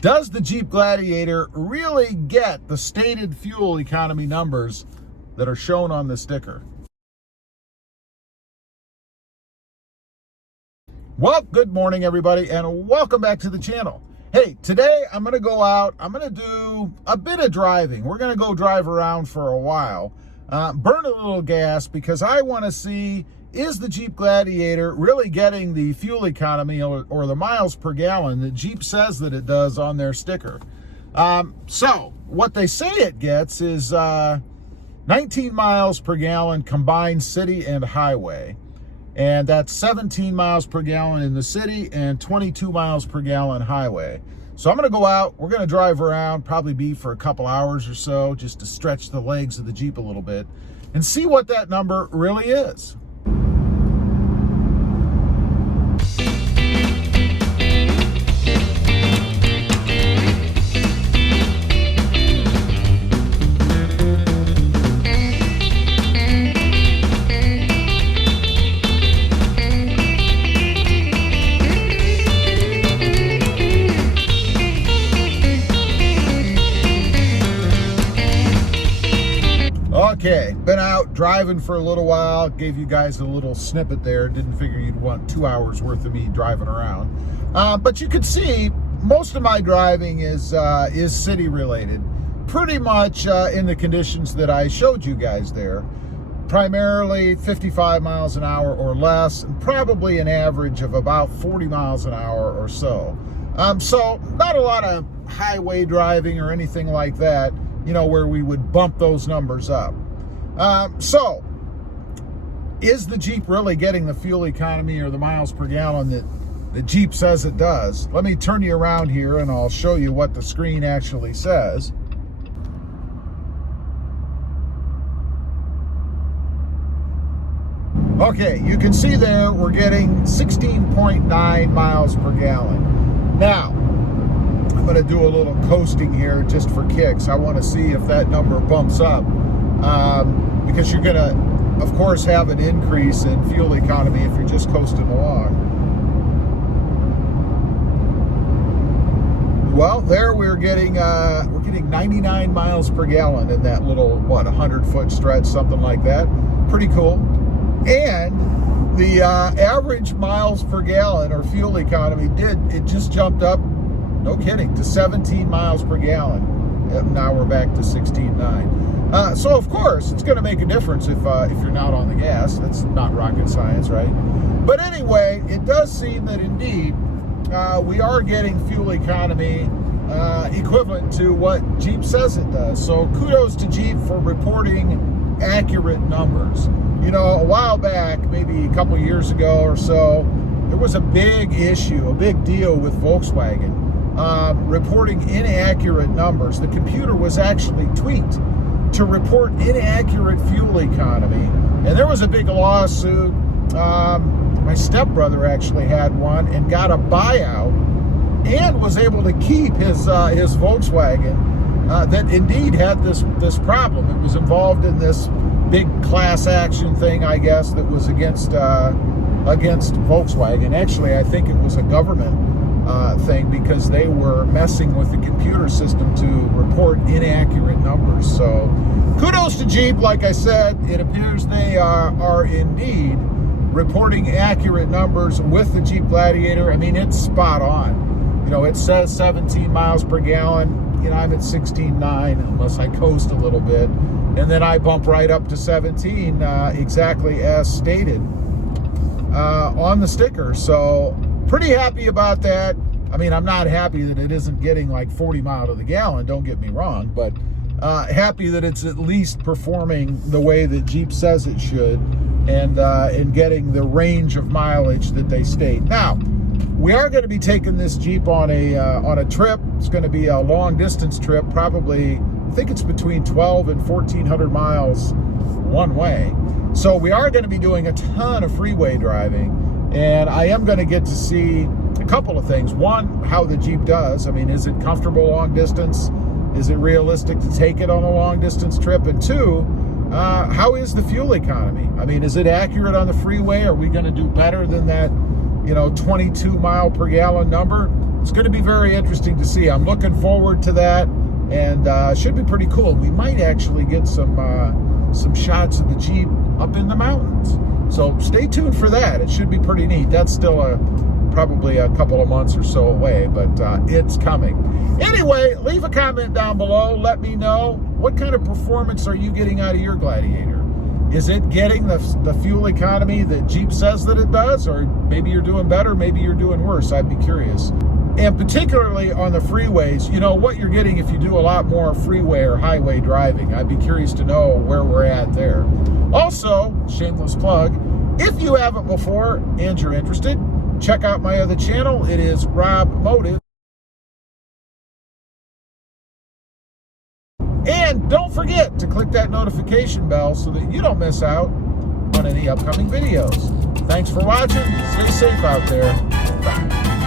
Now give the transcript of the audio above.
Does the Jeep Gladiator really get the stated fuel economy numbers that are shown on the sticker? Well, good morning, everybody, and welcome back to the channel. Hey, today I'm going to go out. I'm going to do a bit of driving. We're going to go drive around for a while, burn a little gas, because I want to see, is the Jeep Gladiator really getting the fuel economy or the miles per gallon that Jeep says that it does on their sticker? So what they say it gets is 19 miles per gallon combined city and highway. And that's 17 miles per gallon in the city and 22 miles per gallon highway. So I'm going to go out. We're going to drive around, probably be for a couple hours or so, just to stretch the legs of the Jeep a little bit and see what that number really is. Okay, been out driving for a little while, gave you guys a little snippet there, didn't figure you'd want 2 hours worth of me driving around. But you can see most of my driving is city related, pretty much in the conditions that I showed you guys there. Primarily 55 miles an hour or less, and probably an average of about 40 miles an hour or so. So not a lot of highway driving or anything like that, you know, where we would bump those numbers up. So is the Jeep really getting the fuel economy or the miles per gallon that the Jeep says it does? Let me turn you around here and I'll show you what the screen actually says. Okay, you can see there we're getting 16.9 miles per gallon. Now, I'm going to do a little coasting here just for kicks. I want to see if that number bumps up, because you're going to, of course, have an increase in fuel economy if you're just coasting along. Well, there we're getting 99 miles per gallon in that little, what, 100-foot stretch, something like that. Pretty cool. And the average miles per gallon or fuel economy just jumped up, no kidding, to 17 miles per gallon. Now we're back to 16.9. So of course it's going to make a difference if you're not on the gas. That's not rocket science, right? But anyway, it does seem that indeed we are getting fuel economy equivalent to what Jeep says it does. So kudos to Jeep for reporting accurate numbers. You know, a while back, maybe a couple years ago or so, there was a big issue, a big deal with Volkswagen reporting inaccurate numbers. The computer was actually tweaked to report inaccurate fuel economy, and there was a big lawsuit. My stepbrother actually had one and got a buyout and was able to keep his Volkswagen that indeed had this problem. It was involved in this big class action thing, I guess, that was against Volkswagen. Actually, I think it was a government thing, because they were messing with the computer system to report inaccurate numbers. So kudos to Jeep. Like I said, it appears they are indeed reporting accurate numbers with the Jeep Gladiator. I mean, it's spot on. You know, it says 17 miles per gallon. You know, I'm at 16.9 unless I coast a little bit. And then I bump right up to 17, exactly as stated on the sticker. So pretty happy about that. I mean, I'm not happy that it isn't getting like 40 miles to the gallon, don't get me wrong, but happy that it's at least performing the way that Jeep says it should, and getting the range of mileage that they state. Now, we are going to be taking this Jeep on a trip. It's going to be a long distance trip, probably, I think it's between 12 and 1,400 miles one way. So we are going to be doing a ton of freeway driving, and I am going to get to see a couple of things. One, how the Jeep does. I mean, is it comfortable long distance? Is it realistic to take it on a long distance trip? And two, how is the fuel economy? I mean, is it accurate on the freeway? Are we going to do better than that, 22 mile per gallon number? it's going to be very interesting to see. I'm looking forward to that, and should be pretty cool. We might actually get some shots of the Jeep up in the mountains. So stay tuned for that. It should be pretty neat. That's still probably a couple of months or so away, but it's coming. Anyway, leave a comment down below. Let me know, what kind of performance are you getting out of your Gladiator? Is it getting the fuel economy that Jeep says that it does? Or maybe you're doing better, maybe you're doing worse. I'd be curious. And particularly on the freeways, you know, what you're getting if you do a lot more freeway or highway driving. I'd be curious to know where we're at there. Also, shameless plug, if you haven't before and you're interested, check out my other channel. It is Rob Motive. And don't forget to click that notification bell so that you don't miss out on any upcoming videos. Thanks for watching. Stay safe out there. Bye.